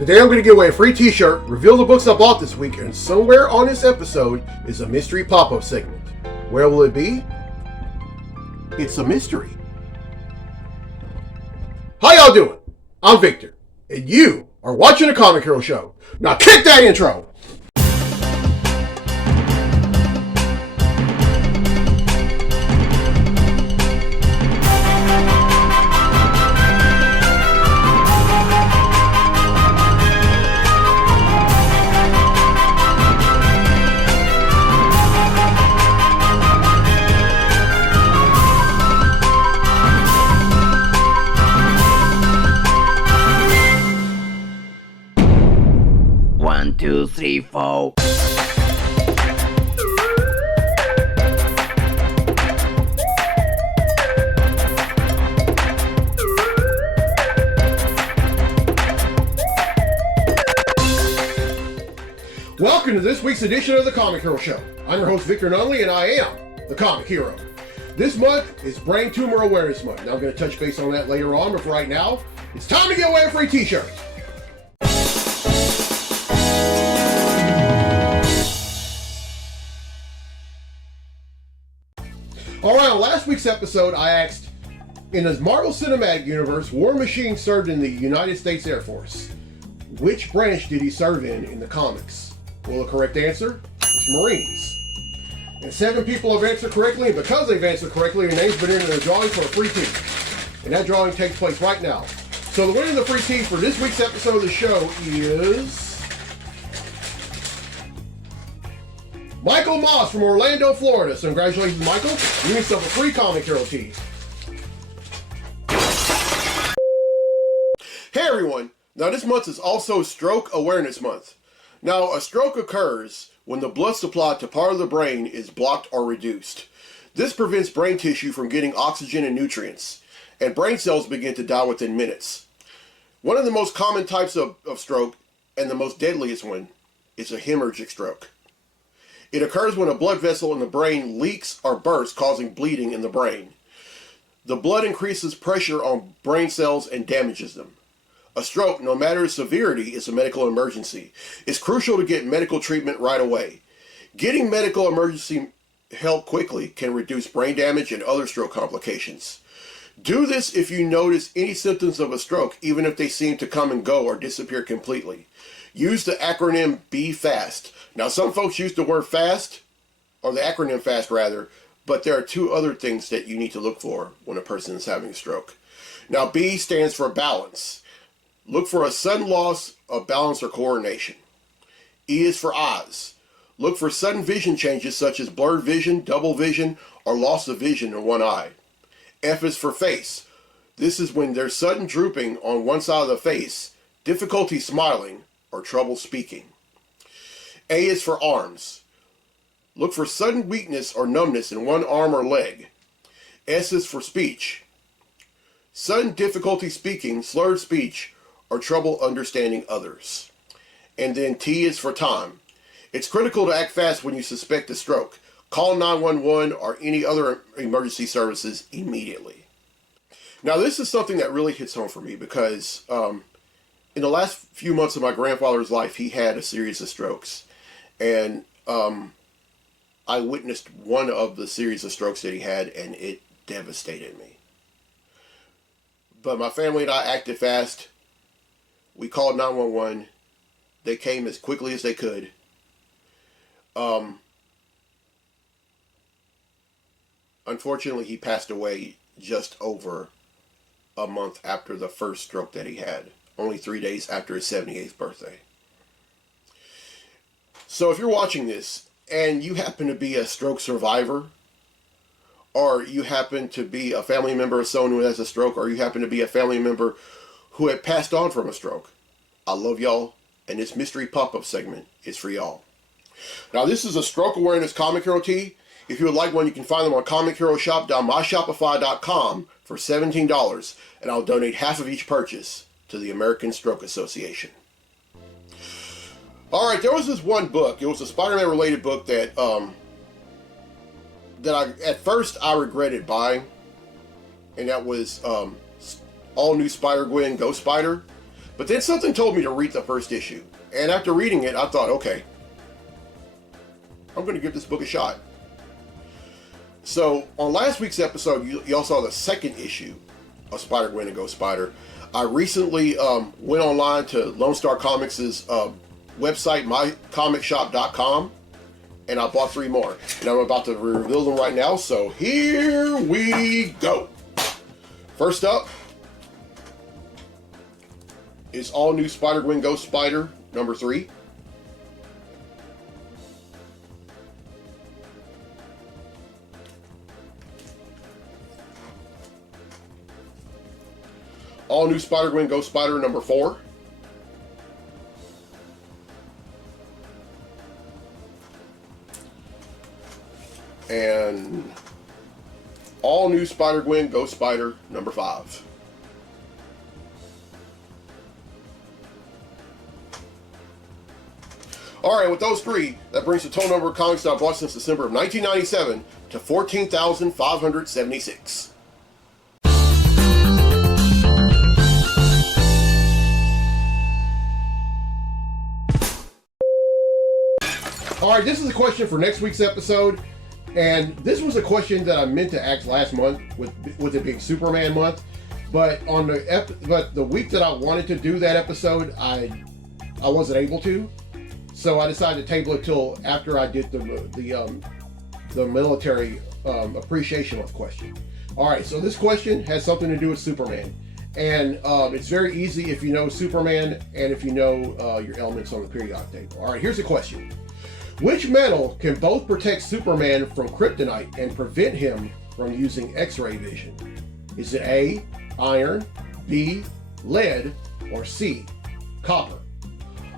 Today I'm going to give away a free t-shirt, reveal the books I bought this week, and somewhere on this episode is a mystery pop-up segment. Where will it be? It's a mystery. How y'all doing? I'm Victor, and you are watching The Comic Hero Show. Now kick that intro! One, two, three, four. Welcome to this week's edition of The Comic Hero Show. I'm your host, Victor Nunley, and I am The Comic Hero. This month is Brain Tumor Awareness Month. Now I'm going to touch base on that later on, but for right now, it's time to give away a free t-shirt. Alright, on last week's episode, I asked, in the Marvel Cinematic Universe, War Machine served in the United States Air Force. Which branch did he serve in the comics? Well, the correct answer is Marines. And 7 people have answered correctly, and because they've answered correctly, their name's been entered in a drawing for a free tee. And that drawing takes place right now. So the winner of the free tee for this week's episode of the show is Michael Moss from Orlando, Florida. So congratulations, Michael. You get yourself a free Comic Hero tee. Hey everyone. Now this month is also Stroke Awareness Month. Now a stroke occurs when the blood supply to part of the brain is blocked or reduced. This prevents brain tissue from getting oxygen and nutrients, and brain cells begin to die within minutes. One of the most common types of stroke, and the most deadliest one, is a hemorrhagic stroke. It occurs when a blood vessel in the brain leaks or bursts, causing bleeding in the brain. The blood increases pressure on brain cells and damages them. A stroke, no matter its severity, is a medical emergency. It's crucial to get medical treatment right away. Getting medical emergency help quickly can reduce brain damage and other stroke complications. Do this if you notice any symptoms of a stroke, even if they seem to come and go or disappear completely. Use the acronym BE-FAST. Now, some folks use the word FAST, or the acronym FAST rather, but there are 2 other things that you need to look for when a person is having a stroke. Now, B stands for balance. Look for a sudden loss of balance or coordination. E is for eyes. Look for sudden vision changes such as blurred vision, double vision, or loss of vision in one eye. F is for face. This is when there's sudden drooping on one side of the face, difficulty smiling, or trouble speaking. A is for arms. Look for sudden weakness or numbness in one arm or leg. S is for speech. Sudden difficulty speaking, slurred speech, or trouble understanding others. And then T is for time. It's critical to act fast when you suspect a stroke. Call 911 or any other emergency services immediately. Now this is something that really hits home for me because in the last few months of my grandfather's life, he had a series of strokes. And I witnessed one of the series of strokes that he had, and it devastated me. But my family and I acted fast. We called 911. They came as quickly as they could. Unfortunately, he passed away just over a month after the first stroke that he had. Only 3 days after his 78th birthday. So if you're watching this and you happen to be a stroke survivor, or you happen to be a family member of someone who has a stroke, or you happen to be a family member who had passed on from a stroke, I love y'all, and this mystery pop-up segment is for y'all. Now this is a Stroke Awareness Comic Hero tee. If you would like one, you can find them on comicheroshop.myshopify.com for $17, and I'll donate half of each purchase to the American Stroke Association. Alright, there was this one book. It was a Spider-Man related book that at first I regretted buying, and that was All New Spider-Gwen Ghost Spider. But then something told me to read the first issue. And after reading it, I thought, okay, I'm going to give this book a shot. So on last week's episode, y'all saw the second issue of Spider-Gwen and Ghost Spider. I recently went online to Lone Star Comics' website, mycomicshop.com, and I bought 3 more. And I'm about to reveal them right now, so here we go. First up is All New Spider-Gwen Ghost Spider number 3. All New Spider-Gwen Ghost Spider number 4. And All New Spider-Gwen Ghost Spider number 5. Alright, with those 3, that brings the total number of comics that I bought since December of 1997 to 14,576. Alright, this is a question for next week's episode, and this was a question that I meant to ask last month with it being Superman month, but on the week that I wanted to do that episode, I wasn't able to. So I decided to table it till after I did the military appreciation month question. All right, so this question has something to do with Superman, and it's very easy if you know Superman and if you know your elements on the periodic table. All right, here's the question: which metal can both protect Superman from kryptonite and prevent him from using X-ray vision? Is it A, iron, B, lead, or C, copper?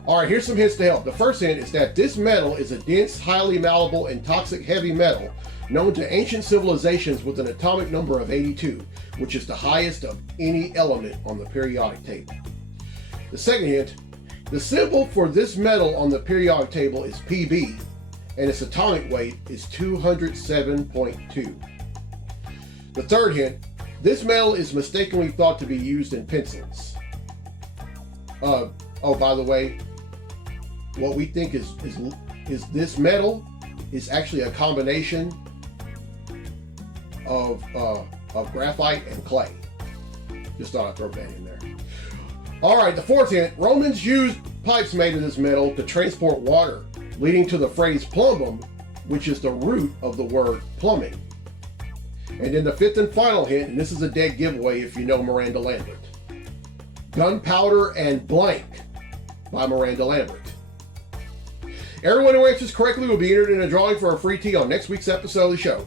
All right, here's some hints to help. The first hint is that this metal is a dense, highly malleable, and toxic heavy metal known to ancient civilizations with an atomic number of 82, which is the highest of any element on the periodic table. The second hint, the symbol for this metal on the periodic table is Pb, and its atomic weight is 207.2. The third hint, this metal is mistakenly thought to be used in pencils. Oh, by the way, what we think is this metal is actually a combination of graphite and clay. Just thought I'd throw that in there. All right, the fourth hint, Romans used pipes made of this metal to transport water, leading to the phrase plumbum, which is the root of the word plumbing. And then the fifth and final hint, and this is a dead giveaway if you know Miranda Lambert. Gunpowder and Blank by Miranda Lambert. Everyone who answers correctly will be entered in a drawing for a free tee on next week's episode of the show.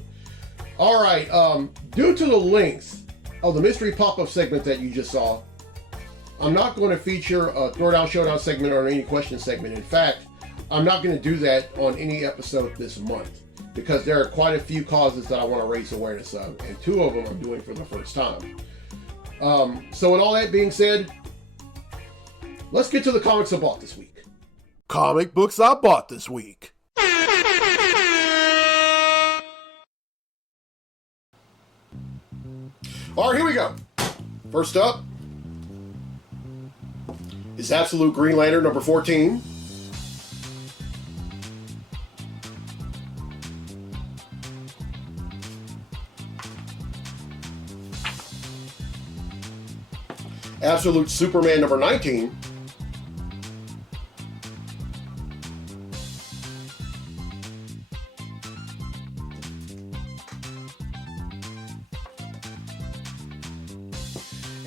All right, due to the length of the mystery pop-up segment that you just saw, I'm not going to feature a Throwdown Showdown segment or any question segment. In fact, I'm not going to do that on any episode this month because there are quite a few causes that I want to raise awareness of, and 2 of them I'm doing for the first time. So with all that being said, let's get to the comics I bought this week. Comic books I bought this week. All right, here we go. First up is Absolute Green Lantern number 14. Absolute Superman number 19.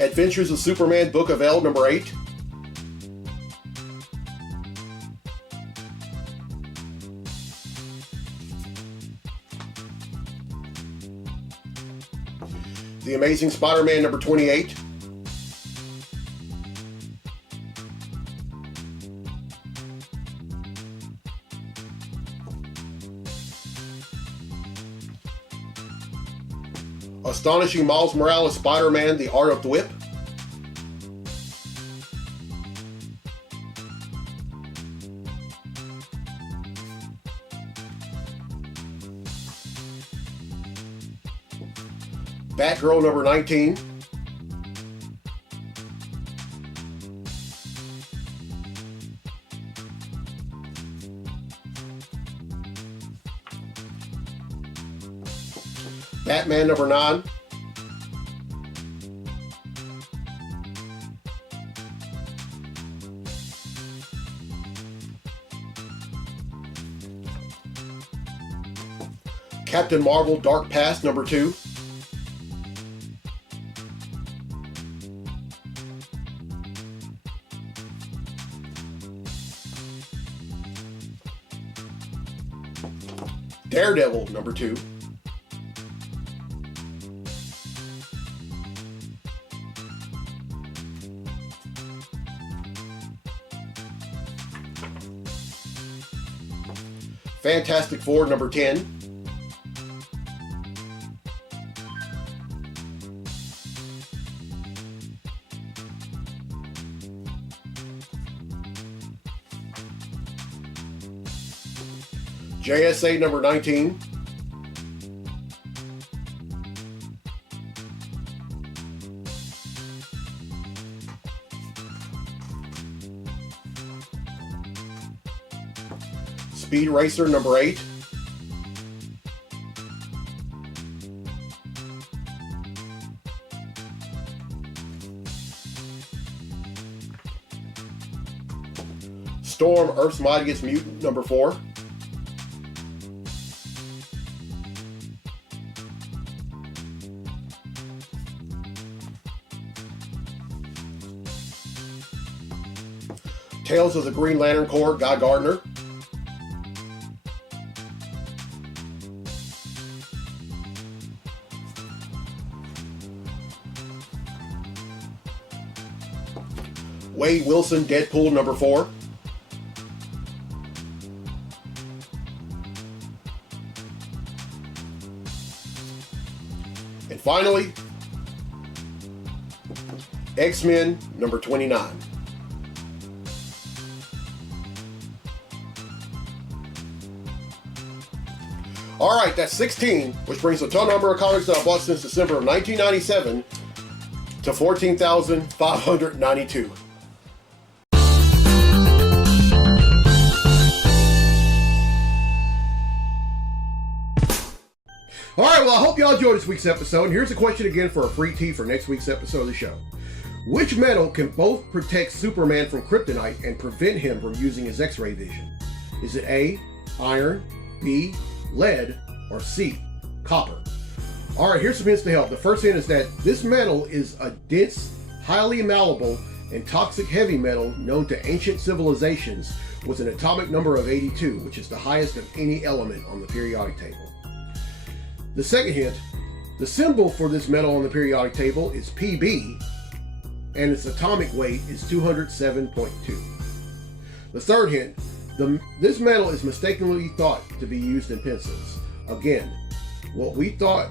Adventures of Superman Book of L number 8. The Amazing Spider-Man number 28. Astonishing Miles Morales Spider-Man, The Art of the Whip. Batgirl number 19. Batman number 9. Captain Marvel Dark Past number 2. Daredevil number 2. Fantastic Four number 10. JSA number 19. Speed Racer number 8. Storm Earth's Mightiest Mutant number 4. Tales of the Green Lantern Corps, Guy Gardner. Wade Wilson, Deadpool number 4. And finally, X-Men number 29. Alright, that's 16, which brings the total number of comics that I bought since December of 1997 to 14,592. Alright, well, I hope y'all enjoyed this week's episode, and here's a question again for a free tee for next week's episode of the show. Which metal can both protect Superman from kryptonite and prevent him from using his X-ray vision? Is it A, iron, B, lead, or C, copper? Alright, here's some hints to help. The first hint is that this metal is a dense, highly malleable, and toxic heavy metal known to ancient civilizations with an atomic number of 82, which is the highest of any element on the periodic table. The second hint, the symbol for this metal on the periodic table is Pb, and its atomic weight is 207.2. The third hint, this metal is mistakenly thought to be used in pencils. Again, what we thought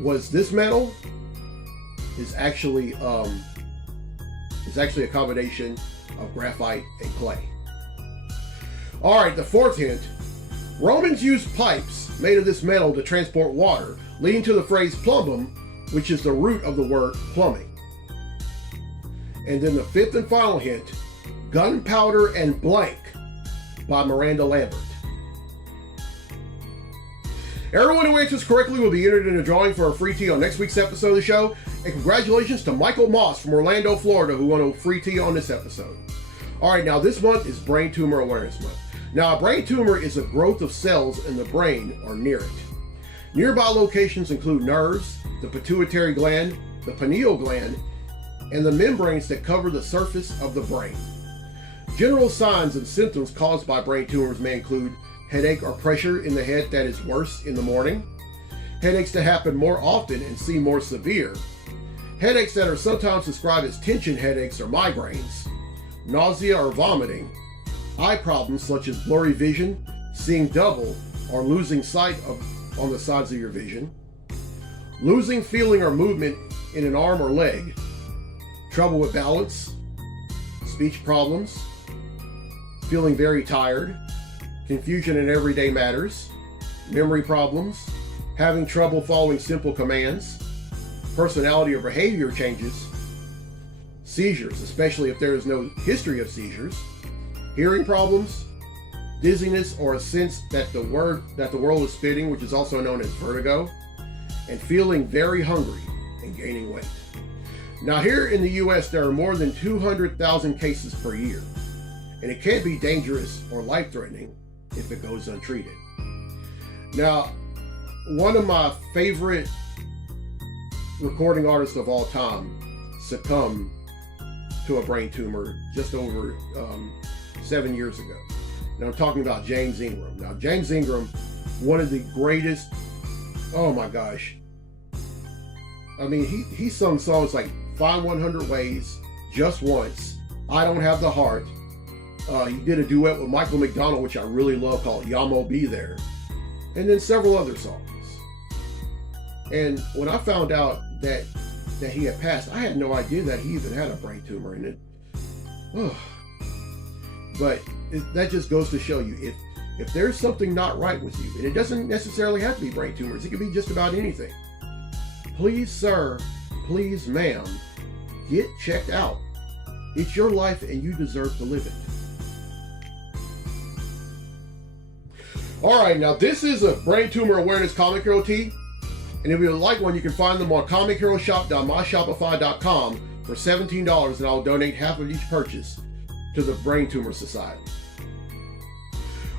was this metal is actually a combination of graphite and clay. Alright, the fourth hint, Romans used pipes made of this metal to transport water, leading to the phrase plumbum, which is the root of the word plumbing. And then the fifth and final hint, Gunpowder and Blank by Miranda Lambert. Everyone who answers correctly will be entered in a drawing for a free tee on next week's episode of the show. And congratulations to Michael Moss from Orlando, Florida, who won a free tee on this episode. Alright, now this month is Brain Tumor Awareness Month. Now, a brain tumor is a growth of cells in the brain or near it. Nearby locations include nerves, the pituitary gland, the pineal gland, and the membranes that cover the surface of the brain. General signs and symptoms caused by brain tumors may include headache or pressure in the head that is worse in the morning, headaches that happen more often and seem more severe, headaches that are sometimes described as tension headaches or migraines, nausea or vomiting, eye problems such as blurry vision, seeing double, or losing sight on the sides of your vision, losing feeling or movement in an arm or leg, trouble with balance, speech problems, feeling very tired, confusion in everyday matters, memory problems, having trouble following simple commands, personality or behavior changes, seizures, especially if there is no history of seizures, hearing problems, dizziness or a sense that the world is spinning, which is also known as vertigo, and feeling very hungry and gaining weight. Now, here in the US, there are more than 200,000 cases per year, and it can be dangerous or life-threatening if it goes untreated. Now, one of my favorite recording artists of all time succumbed to a brain tumor just over 7 years ago. Now, I'm talking about James Ingram. Now, James Ingram, one of the greatest, oh my gosh. I mean, he sung songs like Find 100 Ways, Just Once, I Don't Have the Heart. He did a duet with Michael McDonald, which I really love, called Yamo Be There. And then several other songs. And when I found out that he had passed, I had no idea that he even had a brain tumor in it. Oh. But that just goes to show you, if there's something not right with you, and it doesn't necessarily have to be brain tumors, it can be just about anything. Please, sir, please, ma'am, get checked out. It's your life and you deserve to live it. All right, now this is a brain tumor awareness comic hero tee. And if you would like one, you can find them on comicheroshop.myshopify.com for $17, and I'll donate half of each purchase to the Brain Tumor Society.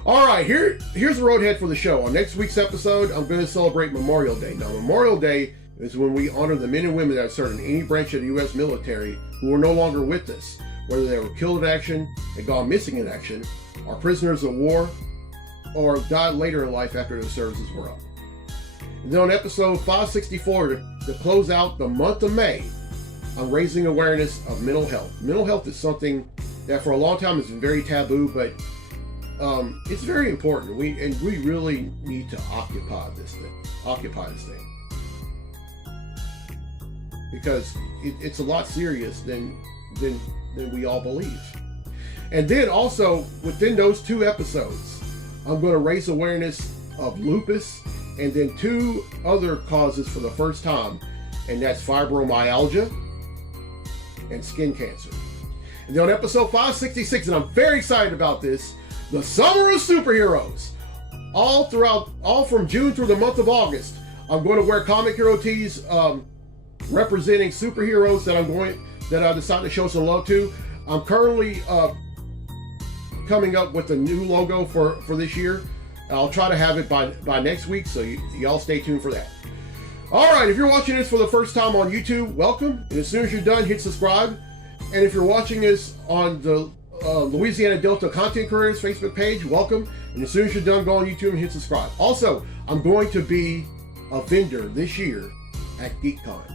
All right, here's the road ahead for the show. On next week's episode, I'm going to celebrate Memorial Day. Now, Memorial Day is when we honor the men and women that have served in any branch of the U.S. military who are no longer with us, whether they were killed in action, had gone missing in action, are prisoners of war, or died later in life after their services were up. And then on episode 564, to close out the month of May, I'm raising awareness of mental health. Mental health is something that for a long time has been very taboo, but it's very important. We really need to occupy this thing, because it's a lot serious than we all believe. And then also within those 2 episodes, I'm going to raise awareness of lupus, and then 2 other causes for the first time, and that's fibromyalgia and skin cancer. And then on episode 566, and I'm very excited about this, the Summer of Superheroes. All from June through the month of August, I'm going to wear comic hero tees representing superheroes that I decided to show some love to. I'm currently coming up with a new logo for this year. I'll try to have it by next week, so y'all stay tuned for that. All right, if you're watching this for the first time on YouTube, welcome. And as soon as you're done, hit subscribe. And if you're watching this on the Louisiana Delta Content Careers Facebook page, welcome. And as soon as you're done, go on YouTube and hit subscribe. Also, I'm going to be a vendor this year at GeekCon.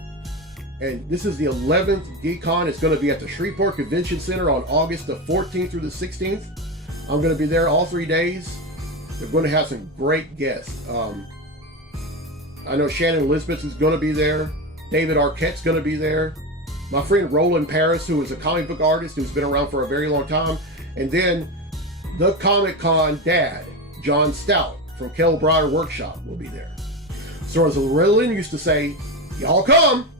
And this is the 11th GeekCon. It's going to be at the Shreveport Convention Center on August the 14th through the 16th. I'm going to be there all 3 days. They're going to have some great guests. I know Shannon Elizabeth is going to be there. David Arquette's going to be there. My friend Roland Paris, who is a comic book artist who's been around for a very long time. And then the Comic Con dad, John Stout from Kell Bryer Workshop, will be there. So as Lynn used to say, y'all come.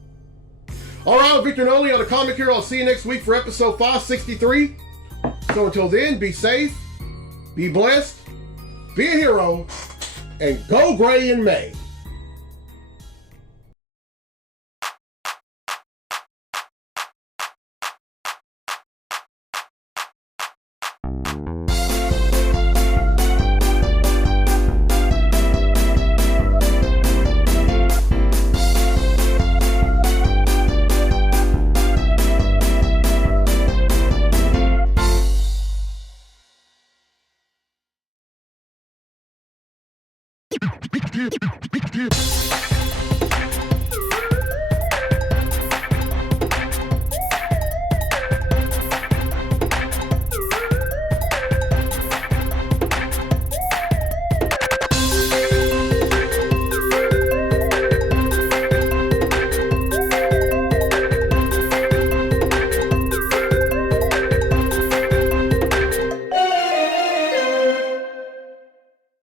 All right, I'm Victor Noli on the Comic Hero. I'll see you next week for episode 563. So until then, be safe, be blessed, be a hero, and go gray in May. Yeah.